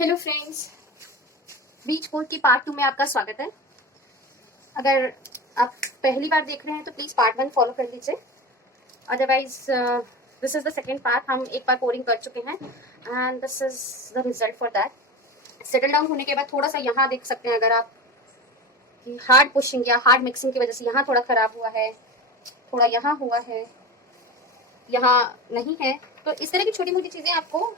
Hello friends, बीच कोड की पार्ट 2 में आपका स्वागत है। अगर आप पहली बार देख रहे हैं तो प्लीज़ पार्ट 1 फॉलो कर लीजिए। Otherwise this is the second part. हम एक बार कोडिंग कर चुके हैं and this is the result for that. Settle down होने के बाद थोड़ा सा यहाँ देख सकते हैं, अगर आप हार्ड पुशिंग या हार्ड मिक्सिंग की वजह से यहाँ थोड़ा ख़राब हुआ है, थोड़ा यहाँ हुआ है, यहाँ नहीं है, तो इस तरह की छोटी मोटी चीज़ें आपको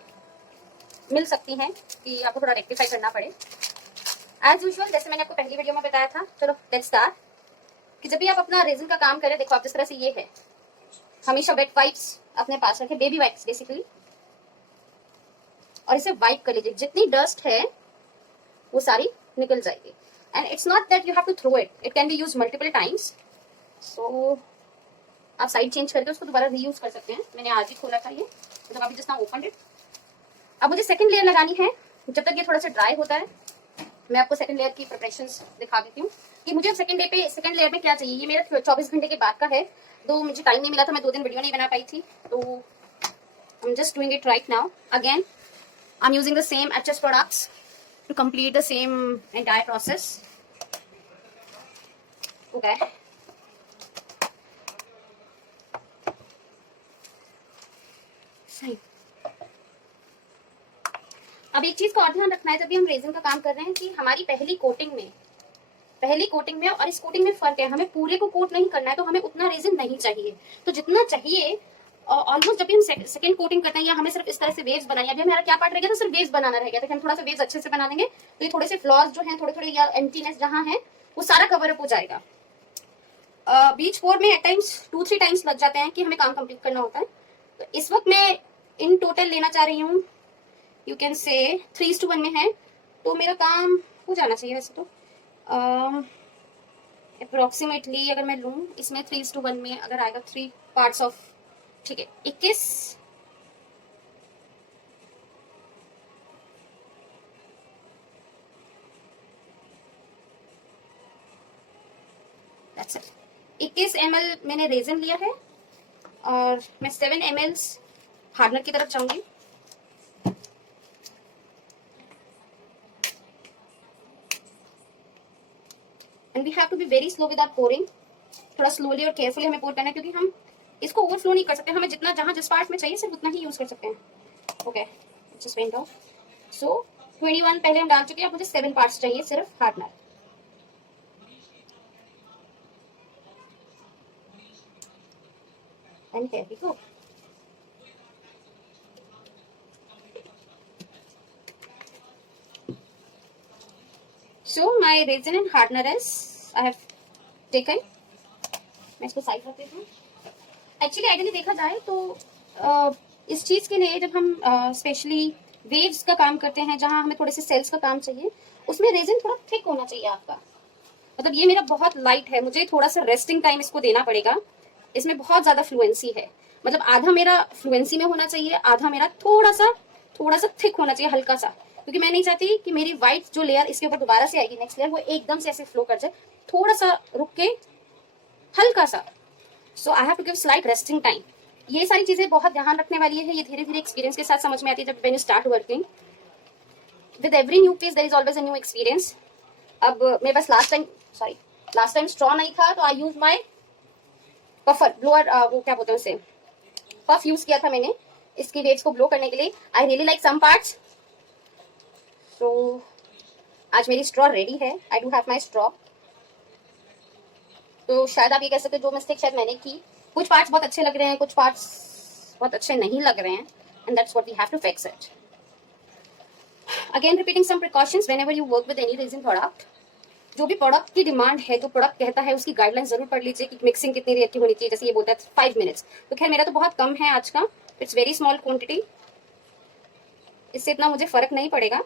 मिल सकती हैं कि आपको थोड़ा रेक्टिफाई करना पड़े। एज यूजुअल, जैसे मैंने आपको पहली वीडियो में बताया था, चलो लेट्स स्टार्ट। कि जब भी आप अपना रेजिन का काम करें, देखो आप जिस तरह से ये है, हमेशा वेट वाइप्स अपने पास रखें, बेबी वाइप्स बेसिकली, और इसे वाइप कर लीजिए। जितनी डस्ट है वो सारी निकल जाएगी। And it's not that you have to throw it, it can be use multiple times. So आप साइड चेंज करके उसको दोबारा रीयूज कर सकते हैं। मैंने आज ही खोला था ये, तो अभी जस्ट नाउ ओपन इट। अब मुझे सेकंड लेयर लगानी है। जब तक ये थोड़ा सा ड्राई होता है, मैं आपको सेकंड लेयर की प्रिपरेशंस दिखा देती हूँ कि मुझे सेकंड लेयर में क्या चाहिए। ये मेरा 24 घंटे के बाद का है, तो मुझे टाइम नहीं मिला था, मैं 2 दिन वीडियो नहीं बना पाई थी, तो I am just doing it right now. Again I am using the same HS products to complete the same entire process. Okay, सही। अब एक चीज का और ध्यान रखना है जब भी हम रेजिन का काम कर रहे हैं कि हमारी पहली कोटिंग में और इस कोटिंग में फर्क है। हमें पूरे को कोट नहीं करना है, तो हमें उतना रेजिन नहीं चाहिए। तो जितना चाहिए ऑलमोस्ट, जब भी हम सेकंड कोटिंग करते हैं या हमें सिर्फ इस तरह से वेव्स बनाई, अभी हमारा क्या पार्ट रह गया था, सिर्फ वेव्स बनाना रह गया था कि हम थोड़ा सा वेव्स अच्छे से बना देंगे तो ये थोड़े से फ्लॉज जो हैं, थोड़े थोड़े या एम्प्टीनेस जहां है, वो सारा कवर अप हो जाएगा। बीच कोड में एट टाइम्स 2-3 टाइम्स लग जाते हैं कि हमें काम कंप्लीट करना होता है। तो इस वक्त मैं इन टोटल लेना चाह रही हूँ, यू कैन से 3:1 में है, तो मेरा काम हो जाना चाहिए वैसे तो। अप्रोक्सीमेटली अगर मैं लूँ इसमें 3:1 में अगर आएगा 3 पार्ट्स ऑफ, ठीक है, 21 21 ml मैंने रेजन लिया है और मैं 7 ml हार्डनर की तरफ जाऊंगी। And we have to be very slow with our pouring. थोड़ा स्लोली और केयरफुली हमें पोर करना है, क्योंकि हम इसको ओवरफ्लो नहीं कर सकते। हमें जितना जहां जिस पार्ट में चाहिए सिर्फ उतना ही यूज कर सकते हैं। Okay, just went off. So 21 पहले हम डाल चुके हैं, अब मुझे 7 पार्ट्स चाहिए सिर्फ hardener. And here we go. So my resin and hardener is I have taken। मैं इसको साइड रख देती हूँ। एक्चुअली आइडियली देखा जाए तो इस चीज के लिए जब हम स्पेशली वेव्स का काम करते हैं, जहां हमें थोड़े से सेल्स का काम चाहिए, उसमें रेजिन थोड़ा थिक होना चाहिए आपका। मतलब ये मेरा बहुत लाइट है, मुझे थोड़ा सा रेस्टिंग टाइम इसको देना पड़ेगा। इसमें बहुत ज्यादा फ्लुएंसी है, मतलब आधा मेरा फ्लुएंसी में होना चाहिए, आधा मेरा थोड़ा सा थिक होना चाहिए, हल्का सा, क्योंकि मैं नहीं चाहती कि मेरी व्हाइट जो लेयर इसके ऊपर दोबारा से आएगी, नेक्स्ट लेयर, वो एकदम से ऐसे फ्लो कर जाए। थोड़ा सा रुक के हल्का सा। So I have to give slight resting time. ये सारी चीजें बहुत ध्यान रखने वाली है। ये धीरे धीरे एक्सपीरियंस के साथ समझ में आती है। जब when you start working with every new piece, there is always a new experience. अब मेरे पास लास्ट टाइम स्ट्रॉ नहीं था, तो I use my puffer blower, वो क्या बोलते हैं उसे, पफ यूज किया था मैंने इसकी वेव्स को ब्लो करने के लिए। I really like some parts. तो आज मेरी स्ट्रॉ रेडी है। I do have my straw. तो शायद आप ये कह सकते हो जो मिस्टेक शायद मैंने की, कुछ पार्ट्स बहुत अच्छे लग रहे हैं, कुछ पार्ट्स बहुत अच्छे नहीं लग रहे हैं, and that's what we have to fix it. Again repeating some precautions whenever you work with any resin product. जो भी प्रोडक्ट की डिमांड है, जो प्रोडक्ट कहता है, उसकी गाइडलाइन जरूर पढ़ लीजिए कि मिक्सिंग कितनी देर की होनी चाहिए। जैसे ये बोलता है 5 मिनट्स, तो खैर मेरा तो बहुत कम है आज का, इट्स वेरी स्मॉल क्वांटिटी, इससे इतना मुझे फर्क नहीं पड़ेगा।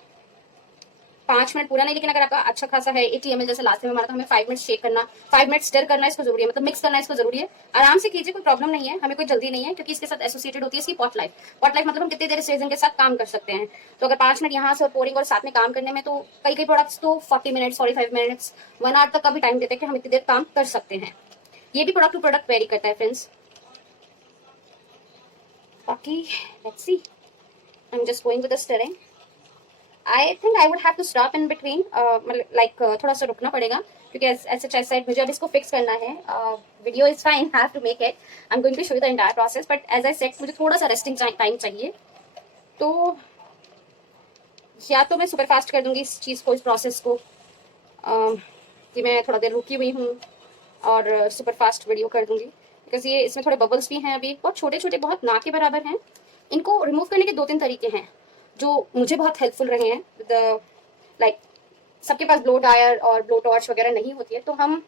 5 मिनट पूरा नहीं, लेकिन अगर आपका अच्छा खासा है 80 ml जैसे लास्ट में हमारा, तो हमें 5 मिनट शेक करना, 5 मिनट स्टर करना इसको जरूरी है, मतलब मिक्स करना इसको जरूरी है। आराम से कीजिए, कोई प्रॉब्लम नहीं है, हमें कोई जल्दी नहीं है, क्योंकि इसके साथ एसोसिएटेड होती है इसकी पॉट लाइफ। पॉट लाइफ मतलब हम कितनी देर इस रेजिन के साथ काम कर सकते हैं। तो अगर 5 मिनट यहाँ से और पोरिंग और साथ में काम करने में, तो कई प्रोडक्ट्स तो 40 मिनट्स, 45 मिनट्स, 1 आवर तक का भी टाइम देते हैं कि हम इतनी देर काम कर सकते हैं। ये भी प्रोडक्ट टू प्रोडक्ट वेरी करता है फ्रेंड्स। बाकी let's see, I am just going with the stirring. I think I would have to stop in between, मतलब लाइक थोड़ा सा रुकना पड़ेगा, क्योंकि ऐसे साइड मुझे अब इसको फिक्स करना है. Video is fine, have to make it, I am going to show you the entire process, but as I said मुझे थोड़ा सा रेस्टिंग टाइम चाहिए. तो या तो मैं सुपर फास्ट कर दूंगी इस चीज़ को, इस प्रोसेस को, कि मैं थोड़ा देर रुकी हुई हूँ और सुपर फास्ट वीडियो कर दूंगी, बिकॉज ये इसमें थोड़े बबल्स भी हैं अभी, बहुत छोटे छोटे, बहुत ना के बराबर हैं. इनको रिमूव करने के 2-3 तरीके हैं जो मुझे बहुत हेल्पफुल रहे हैं. लाइक सबके पास ब्लो ड्रायर और ब्लो टॉर्च वगैरह नहीं होती है, तो हम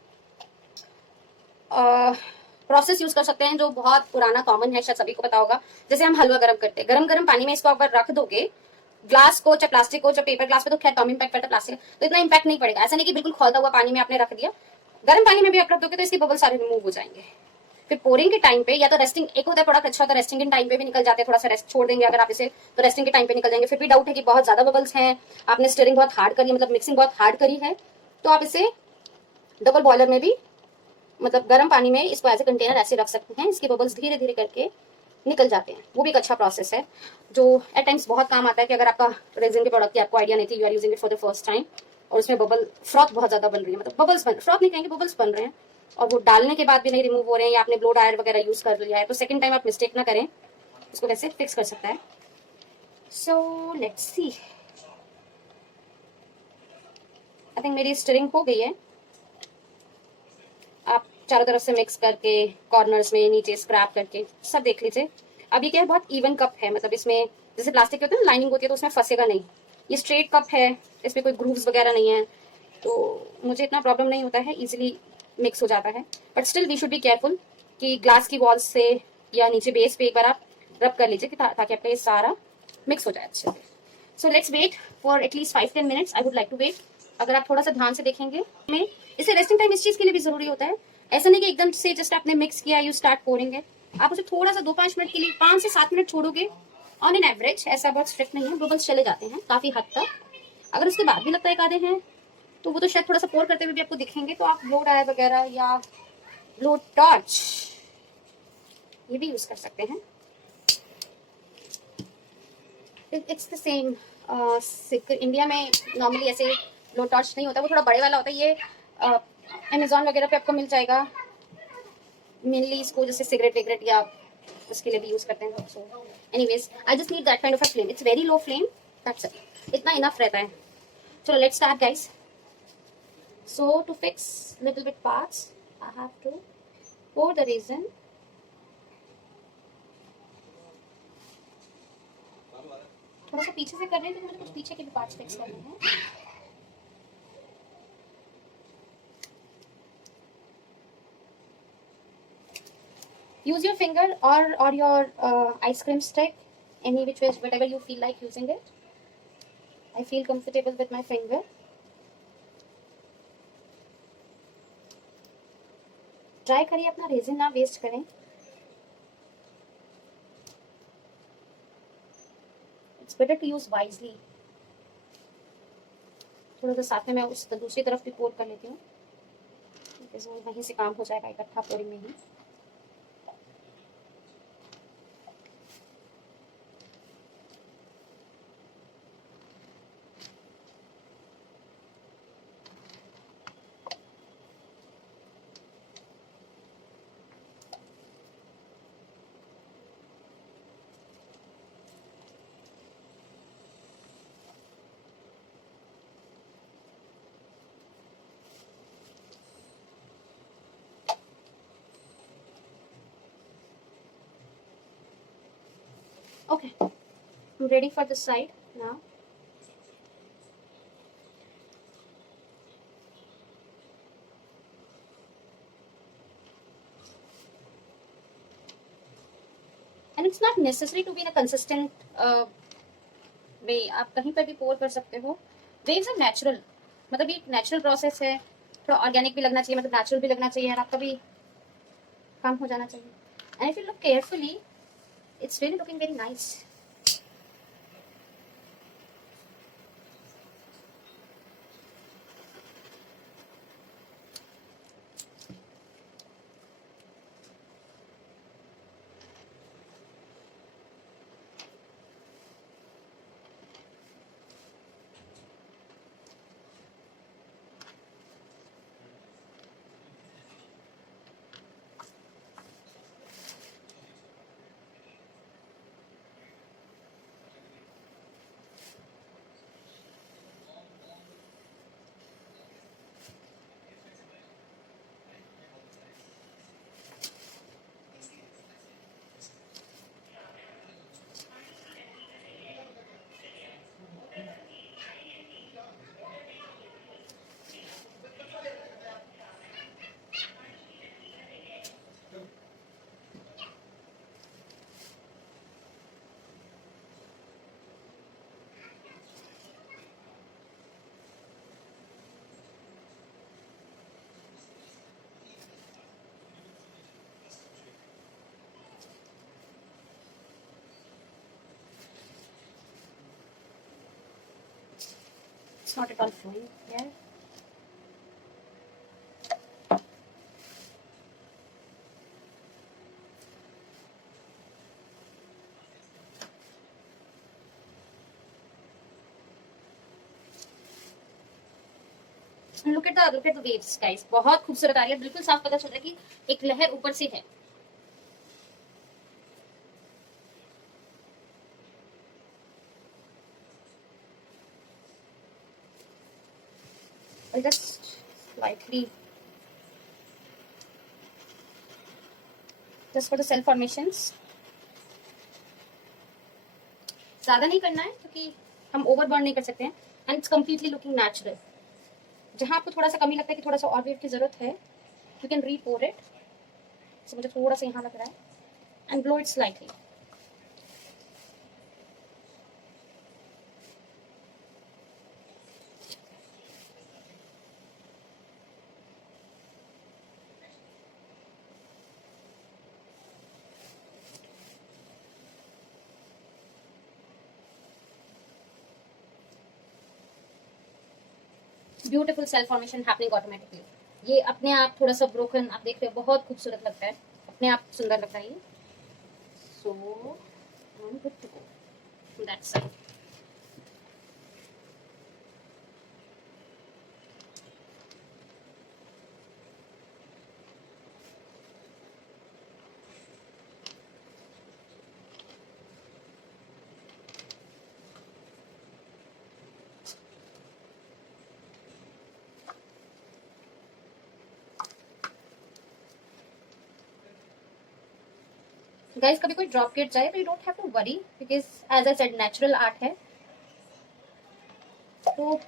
प्रोसेस यूज कर सकते हैं जो बहुत पुराना कॉमन है, शायद सभी को पता होगा. जैसे हम हलवा गर्म करते हैं, गरम गरम पानी में इसको अगर रख दोगे, ग्लास को चाहे प्लास्टिक को, चाहे पेपर ग्लास पे, तो खैर कम इम्पैक्ट पड़ता है, प्लास्टिक तो इतना इम्पैक्ट नहीं पड़ेगा. ऐसा नहीं कि बिल्कुल खोलता हुआ पानी में आपने रख दिया, गर्म पानी में भी आप रख दोगे तो इसके बबल सारे रिमूव हो जाएंगे. फिर पोरिंग के टाइम पे या तो रेस्टिंग, एक होता है प्रोडक्ट अच्छा होता है रेस्टिंग के टाइम पे भी निकल जाते हैं, थोड़ा सा रेस्ट छोड़ देंगे अगर आप इसे, तो रेस्टिंग के टाइम पे निकल जाएंगे. फिर भी डाउट है कि बहुत ज्यादा बबल्स हैं, आपने स्टिरिंग बहुत हार्ड करी है, मतलब मिक्सिंग बहुत हार्ड करी है, तो आप इसे डबल बॉयलर में भी, मतलब गर्म पानी में इसको एज ए कंटेनर ऐसे रख सकते हैं. इसके बबल्स धीरे धीरे करके निकल जाते हैं. वो भी एक अच्छा प्रोसेस है जो एट टाइम्स बहुत काम आता है, कि अगर आपका रेजिन के प्रोडक्ट की आपको आइडिया नहीं थी, you are using it for the first time, और उसमें बबल फ्रॉथ बहुत ज्यादा बन रही है, मतलब बबल्स बन, फ्रॉथ नहीं कहेंगे, बबल्स बन रहे हैं, और वो डालने के बाद भी नहीं रिमूव हो रहे हैं, या आपने ब्लो ड्रायर वगैरह यूज कर लिया है, तो सेकंड टाइम आप मिस्टेक ना करें, उसको वैसे फिक्स कर सकता है. So let's see, I think मेरी स्टिरिंग हो गई है. आप चारों तरफ से मिक्स करके, कॉर्नर्स में नीचे स्क्रैप करके सब देख लीजिए. अब ये क्या है, बहुत इवन कप है, मतलब इसमें जैसे प्लास्टिक के होते हैं ना, लाइनिंग होती है तो उसमें फंसेगा नहीं. ये स्ट्रेट कप है, इसमें कोई ग्रूव्स वगैरह नहीं है, तो मुझे इतना प्रॉब्लम नहीं होता है, इजीली मिक्स हो जाता है. But still we should be careful कि ग्लास की वॉल्स से या नीचे बेस पे एक बार आप रब कर लीजिए, ताकि आपका ये सारा मिक्स हो जाए अच्छे से. So let's wait for at least 5-10 minutes. I would like to wait. अगर आप थोड़ा सा ध्यान से देखेंगे, में इसे रेस्टिंग टाइम इस चीज के लिए भी जरूरी होता है. ऐसा नहीं कि एकदम से जस्ट आपने मिक्स किया, यू स्टार्ट पोरिंग है. आप उसे थोड़ा सा 2-5 मिनट के लिए, 5 से 7 मिनट छोड़ोगे ऑन एन एवरेज, ऐसा बहुत स्ट्रिक्ट नहीं है, बबल्स चले जाते हैं काफी हद तक. अगर उसके बाद भी लगता है एक आधे हैं, तो वो तो शायद थोड़ा सा पोर करते हुए भी आपको दिखेंगे, तो आप ब्लो ड्रायर वगैरह या ब्लो टॉर्च ये भी यूज कर सकते हैं. It's the same. इंडिया में नॉर्मली ऐसे ब्लो टॉर्च नहीं होता, वो थोड़ा बड़े वाला होता है. ये अमेजोन वगैरह पे आपको मिल जाएगा. मेनली इसको जैसे सिगरेट विगरेट या उसके लिए भी यूज करते हैं. So anyways, I just need that kind of a flame. It's very low flame, that's it. इतना इनफ रहता है. चलो let's start guys. So to fix little bit parts, I have to pour the resin. थोड़ा सा पीछे से कर रहे हैं, तो मुझे कुछ पीछे के भी पार्ट्स फिक्स करने हैं. Use your finger or your ice cream stick, any which way, whatever you feel like using it. I feel comfortable with my finger. Try करिए अपना रेजिन ना वेस्ट करें. It's better to use wisely. थोड़ा सा साथ में मैं उस दूसरी तरफ भी पोर कर लेती हूँ, वहीं से काम हो जाएगा इकट्ठा पोरिंग में ही. Okay, I'm ready for this side now. And it's not necessary to be in a consistent way. आप कहीं पर भी पोर कर सकते हो. वेव्स आर नेचुरल, मतलब ये एक नेचुरल प्रोसेस है. थोड़ा ऑर्गेनिक भी लगना चाहिए, मतलब नेचुरल भी लगना चाहिए, और आपका भी काम हो जाना चाहिए. And if you look carefully, it's really looking very nice. not at all flowing here. Look at the waves, guys. बहुत खूबसूरत आ रही है, बिल्कुल साफ पता चल रहा है कि एक लहर ऊपर से है. I'll just slightly just for the cell formations. ज्यादा नहीं करना है क्योंकि हम ओवर बर्न नहीं कर सकते हैं. And it's completely looking natural. जहां आपको थोड़ा सा कमी लगता है कि थोड़ा सा और वेव की जरूरत है, you can repour it. So मुझे थोड़ा सा यहाँ लग रहा है. And blow it slightly. Beautiful cell formation happening automatically. ये अपने आप थोड़ा सा ब्रोकन आप देख रहे हो, बहुत खूबसूरत लगता है, अपने आप सुंदर लगता है ये. So I am good to go that's it. Guys कभी कोई ड्रॉप गिर जाए तो you don't have to worry because as I said natural art है. तो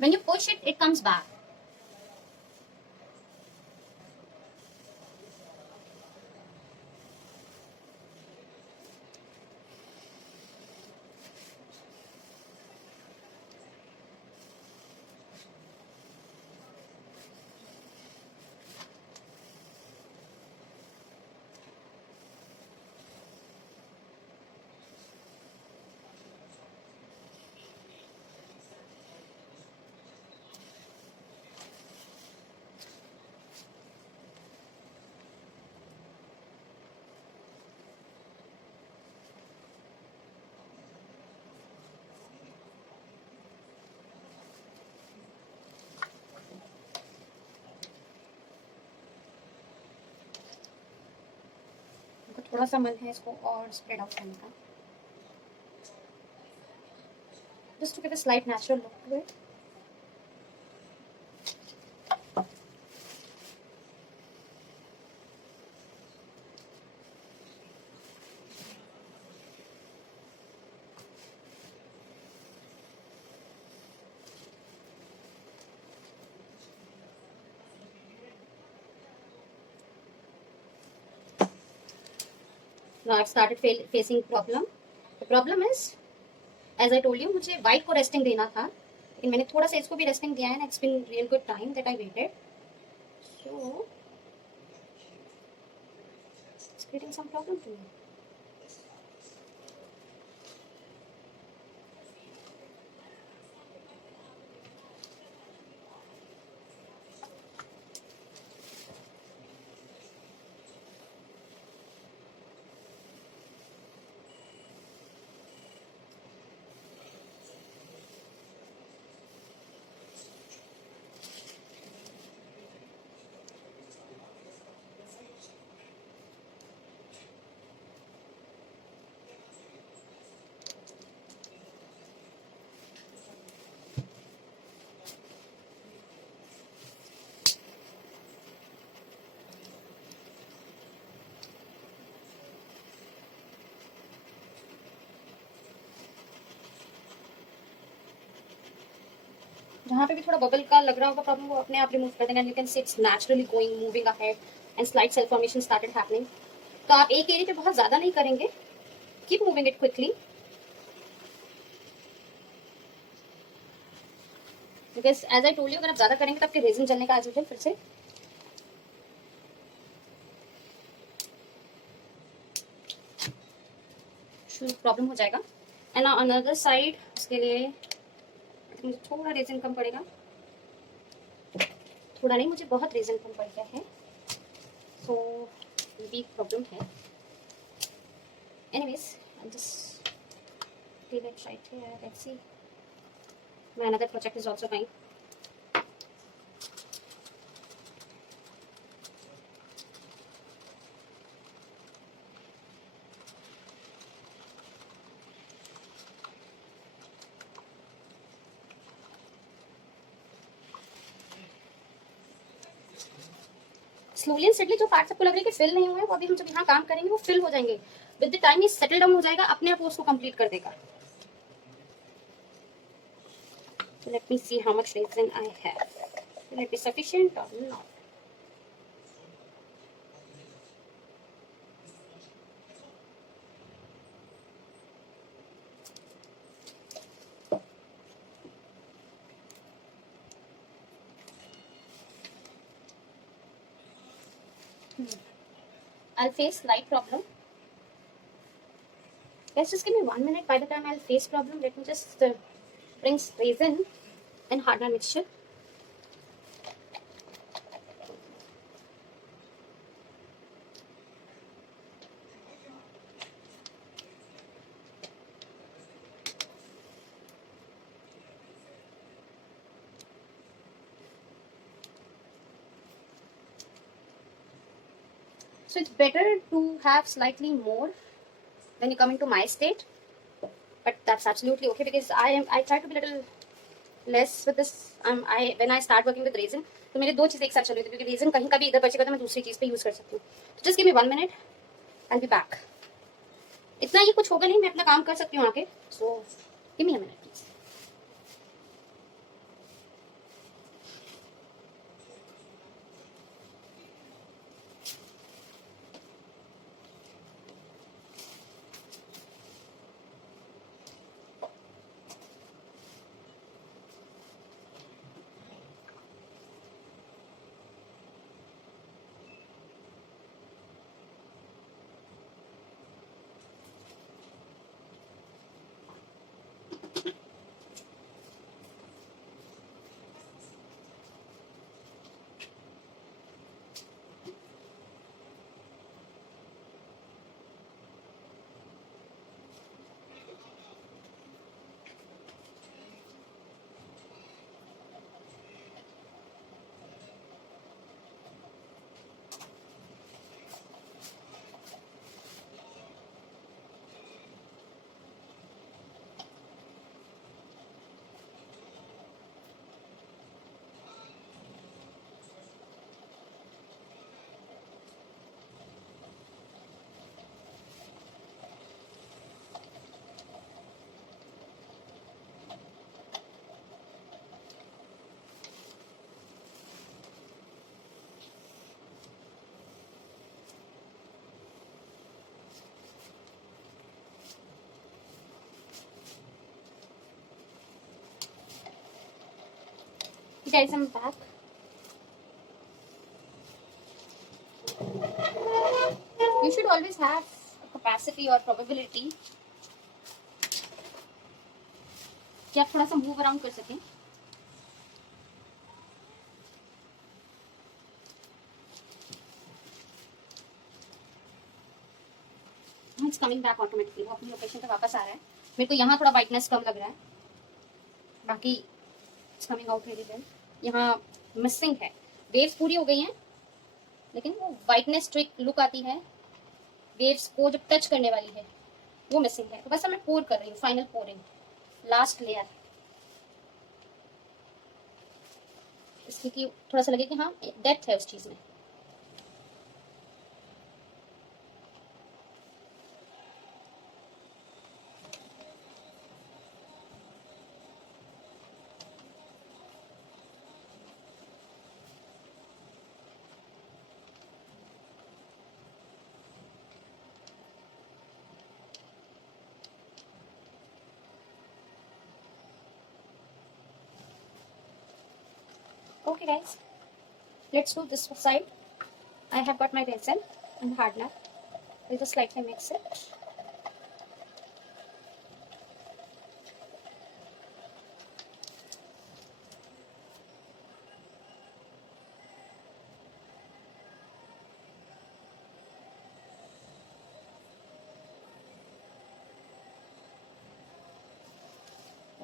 when you push it, it comes back. थोड़ा सा मन है इसको और स्प्रेड आउट करने का, just to give a slight natural look to it. Now I've started facing problem. The problem is, as I told you, मुझे white को resting देना था, लेकिन मैंने थोड़ा सा इसको भी resting दिया है, and it's been real good time that I waited. So it's creating some problem to me. जहाँ पे भी थोड़ा बबल का लग रहा होगा प्रॉब्लम, वो अपने आप रिमूव कर देना. You can see it's naturally going moving ahead and slight cell formation started happening. तो आप एक एरिया पे बहुत ज्यादा नहीं करेंगे, keep moving it quickly, because as I told you अगर आप ज्यादा करेंगे तो आपके रेजिन जलने का आज फिर से प्रॉब्लम हो जाएगा। एंड अनदर साइड उसके लिए मुझे थोड़ा रेजन कम पड़ेगा, थोड़ा नहीं, मुझे बहुत रेजन कम पड़ गया है, सो वीक प्रॉब्लम है। Anyways I just leave it right here. Let's see. My another project is also fine. Slowly and steadily जो पार्ट्स आपको लग रहा है कि फिल नहीं हुए, वो अभी हम जब यहाँ काम करेंगे वो फिल हो जाएंगे। विद द टाइम ये सेटल डाउन हो जाएगा, अपने आप वो उसको कंप्लीट कर देगा। So let me see how much resin I have. Will it be sufficient or not? I'll face light problem. Let's just give me 1 minute. By the time I'll face problem, let me just bring resin and hardener mixture. So it's better to have slightly more when you come into my state, but that's absolutely okay because I try to be little less with this. When I start working with resin, तो मेरे दो चीज़ें एक साथ चल रही थी क्योंकि resin कहीं का भी इधर बचेगा तो मैं दूसरी चीज़ पे यूज कर सकती हूँ। So just give me 1 minute, I'll be back. इतना ये कुछ होगा नहीं, मैं अपना काम कर सकती हूँ आके। So give me a minute please. Guys, I'm back. You should always have a capacity or probability कि आप थोड़ा सा मूव अराउंड कर सकें। It's coming back automatically. वो अपनी लोकेशन पे वापस आ रहा है। मेरे को यहाँ थोड़ा वाइटनेस कम लग रहा है, बाकी it's coming out really well. यहाँ मिसिंग है, वेव्स पूरी हो गई हैं लेकिन वो वाइटनेस जो एक लुक आती है वेव्स को जब टच करने वाली है वो मिसिंग है। तो बस मैं पोर कर रही हूँ, फाइनल पोरिंग, लास्ट लेयर, इसकी कि थोड़ा सा लगे कि हाँ डेप्थ है उस चीज में। Okay guys, let's do this side. I have got my resin and hardener. I'll just slightly mix it.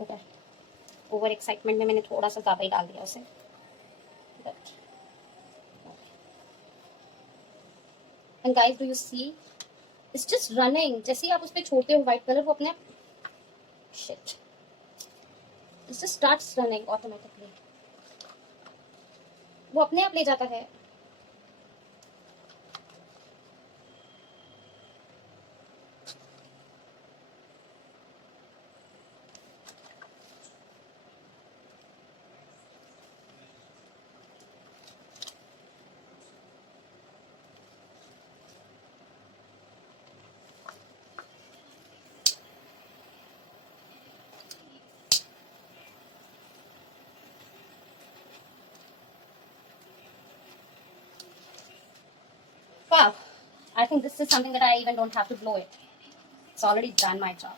उधर ओवर एक्साइटमेंट में मैंने थोड़ा सा ज़्यादा ही डाल दिया उसे। And guys, do you see, it's just running. जैसे ही आप उस पर छोड़ते हो व्हाइट कलर, वो अपने shit, it's just starts running automatically, वो अपने आप ले जाता है। Wow, I think this is something that I even don't have to blow it. It's already done my job.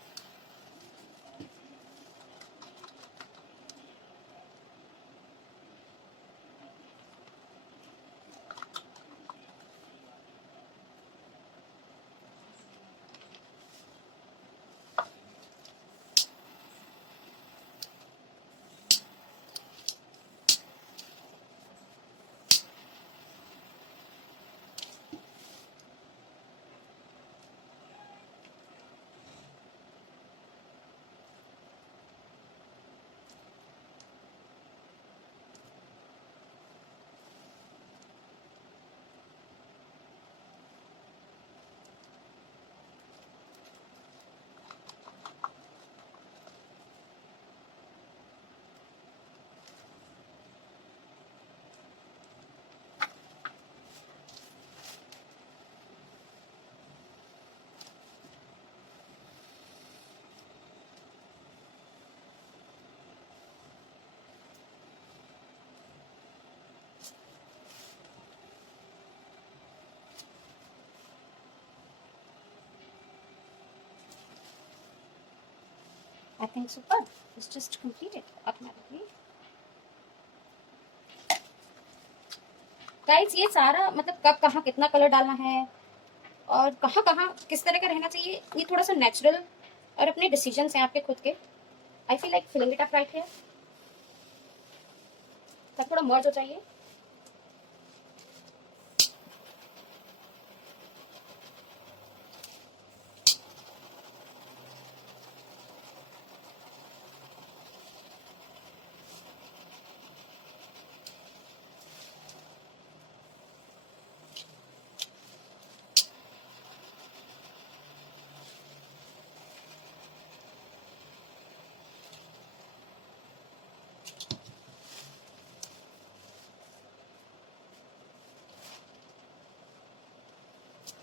I think super. It's just completed automatically. Guys, ये सारा मतलब कब कहाँ कितना कलर डालना है और कहाँ कहाँ किस तरह का रहना चाहिए, ये थोड़ा सा नेचुरल और अपने डिसीजंस हैं आपके खुद के। I feel like filling it up right here, तब थोड़ा मर्ज हो चाहिए।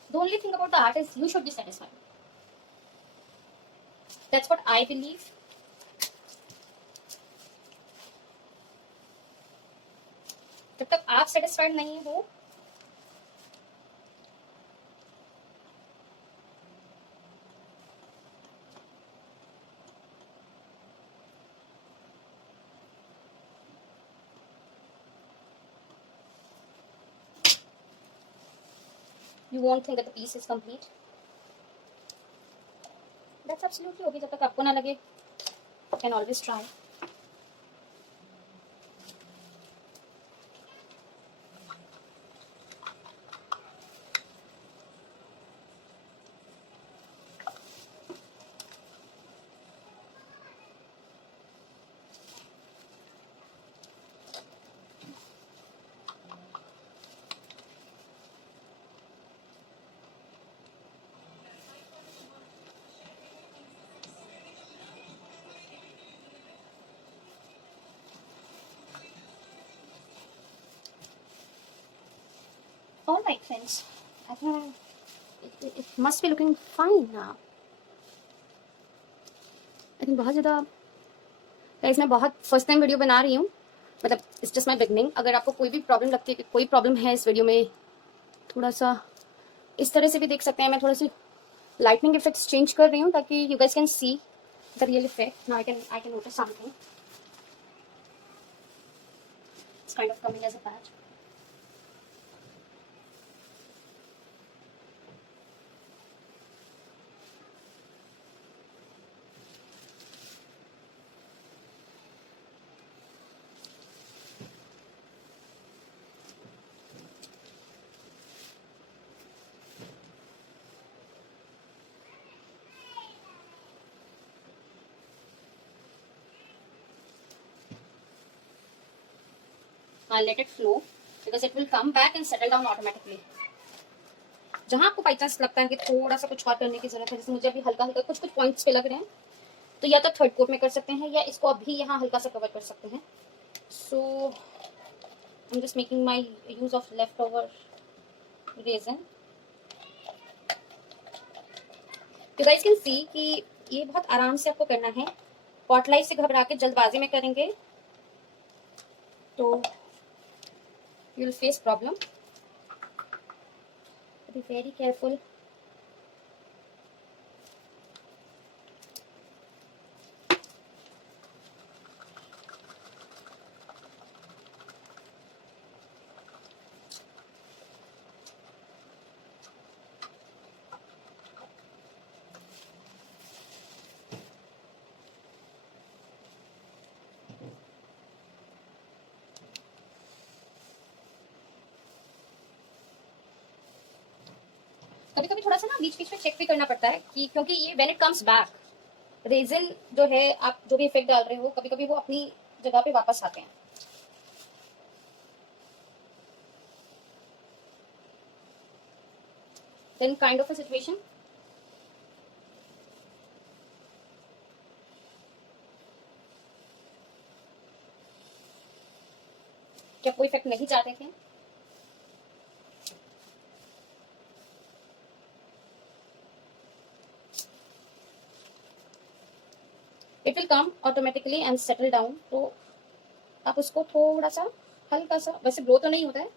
The only thing about the art is you should be satisfied. That's what I believe. जब तक आप सेटिस्फाइड नहीं हो, you won't think that the piece is complete. That's absolutely okay. जब तक आपको ना लगे, you can always try. All right, friends. I think it must be looking fine now. I think बहुत ज़्यादा गाइस, मैं बहुत फर्स्ट टाइम वीडियो बना रही हूँ, मतलब इट्स जस्ट माई बिगनिंग। अगर आपको कोई भी प्रॉब्लम लगती है कि कोई प्रॉब्लम है इस वीडियो में, थोड़ा सा इस तरह से भी देख सकते हैं। मैं थोड़ा सी लाइटनिंग इफेक्ट्स चेंज कर रही हूँ ताकि you guys can see the real effect. Now I can notice something, it's kind of coming as a patch. let it flow because it will come back and settle down automatically. जहां आपको by chance लगता है कि थोड़ा सा कुछ और करने की जरूरत है, जैसे मुझे अभी हल्का हल्का कुछ कुछ पॉइंट्स पे लग रहे हैं, तो या तो थर्ड कोट में कर सकते हैं या इसको अभी यहाँ हल्का सा कवर कर सकते हैं. So I am just making my use of left over resin. You guys can see कि ये बहुत आराम से आपको करना है. पॉट लाइट से घबरा के जल्दबाजी में करेंगे तो you will face problem. Be very careful. कभी कभी थोड़ा सा ना बीच बीच में चेक भी करना पड़ता है कि क्योंकि ये when it comes back resin जो है आप जो भी इफेक्ट डाल रहे हो कभी कभी वो अपनी जगह पे वापस आते हैं. Then kind of a situation क्या कोई इफेक्ट नहीं चाहते थे. It will come automatically and settle down. तो आप उसको थोड़ा सा हल्का सा, वैसे ब्लो तो नहीं होता है,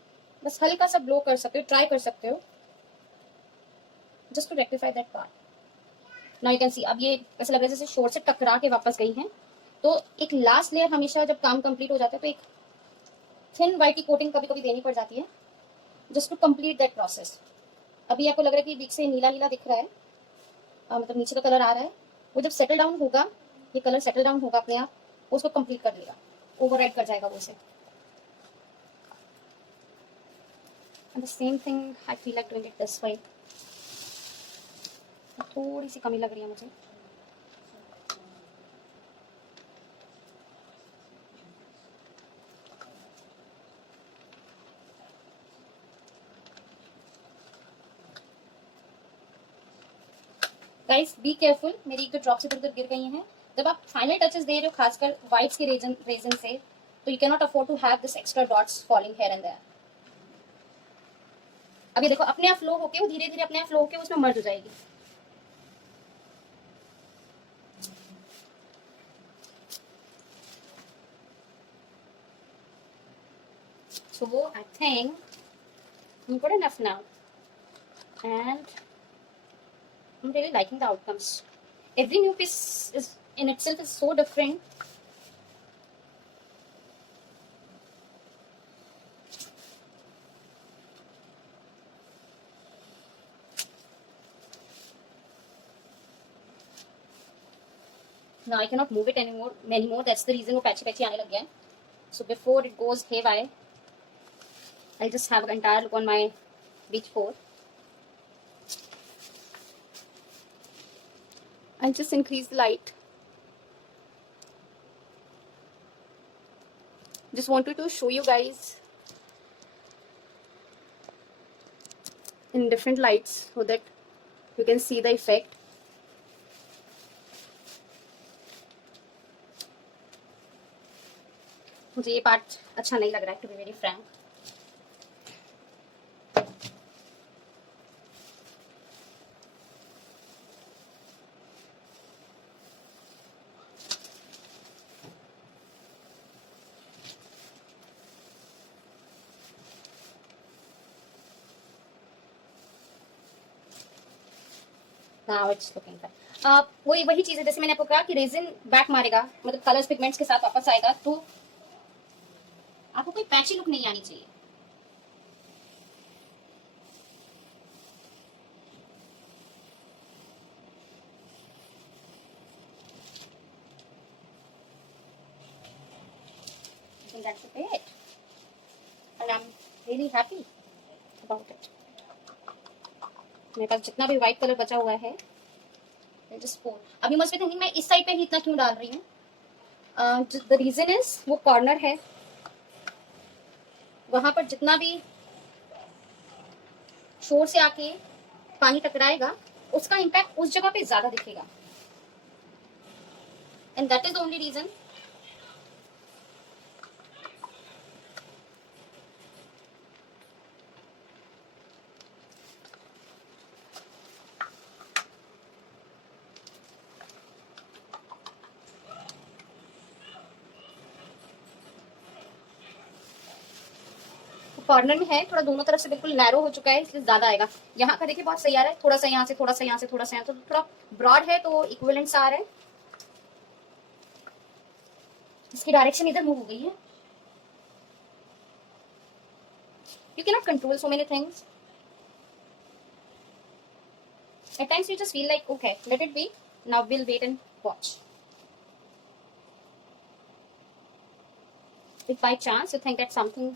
बस हल्का सा ब्लो कर सकते हो, ट्राई कर सकते हो just to rectify that part. Now you can see अब ये ऐसा लग रहा है जैसे शोर से टकरा के वापस गई हैं. तो एक लास्ट लेयर हमेशा जब काम कंप्लीट हो जाता है तो एक थिन वाइट की कोटिंग कभी कभी देनी पड़ जाती है just to complete that process. अभी आपको लग रहा है कि बीच से नीला नीला दिख रहा है, मतलब नीचे का कलर आ रहा है. वो जब सेटल डाउन होगा, ये कलर सेटल डाउन होगा अपने आप, उसको कंप्लीट कर देगा, ओवरराइड कर जाएगा वो उसे. And the same thing I feel like doing it this way. थोड़ी सी कमी लग रही है मुझे. Guys be careful. मेरी एक दो ड्रॉप्स इधर उधर गिर गई हैं. जब आप फाइनल टचेस दे रहे हो खासकर वाइट्स के रेजन से, तो you can not afford to have this extra dots falling here and there. अभी देखो अपने आप फ्लो होके, वो धीरे धीरे अपने आप फ्लो होके उसमें मर्ज हो जाएगी. So I think I'm good enough now, and I'm really liking the outcomes. Every new piece is in itself is so different. Now I cannot move it anymore. That's the reason वो patchy आने लग गया है. So before it goes haywire, I'll just have an entire look on my beach pour. I'll just increase the light. Just wanted to show you guys in different lights so that you can see the effect. मुझे ये पार्ट अच्छा नहीं लग रहा है, to be very frank. Now it's looking fine. वही चीज है जैसे मैंने आपको कहा कि रेजिन बैक मारेगा, मतलब कलर्स पिगमेंट्स के साथ वापस आएगा, तो आपको कोई पैची लुक नहीं आनी चाहिए. And that's it. And I'm really happy about it. मेरे पास जितना भी व्हाइट कलर बचा हुआ है, just pour. अभी मुझे थिंकिंग मैं इस साइड पे ही इतना क्यों डाल रही हूँ. द रीजन इज वो कॉर्नर है वहां पर जितना भी शोर से आके पानी टकराएगा उसका इम्पैक्ट उस जगह पे ज्यादा दिखेगा, and that is the only reason corner में है, थोड़ा दोनों तरफ से बिल्कुल नैरो हो चुका है इसलिए ज्यादा आएगा। यहाँ का देखिए बहुत सही आ रहा है, थोड़ा सा यहाँ से, थोड़ा सा यहाँ से, थोड़ा सा यहाँ, तो थोड़ा ब्रॉड है तो इक्विवेलेंट आ रहा है। इसकी डायरेक्शन इधर मूव हो गई है। You can not control so many things, at times you just feel like okay let it be, now will wait and watch. If by chance you think that something,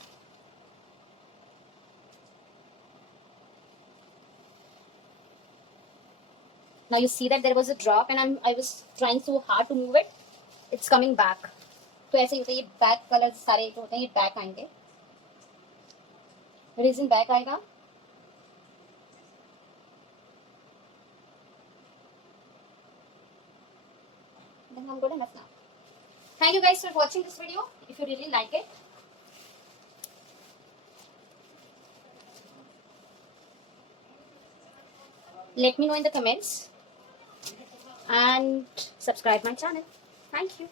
now you see that there was a drop and I was trying so hard to move it, it's coming back. तो ऐसे ही होता है, ये back colour सारे जो होते हैं ये बैक आएंगे, रीजन बैक आएगा। Then I'm good enough now. Thank you guys for watching this video. If you really like it, let me know in the comments and subscribe my channel. Thank you.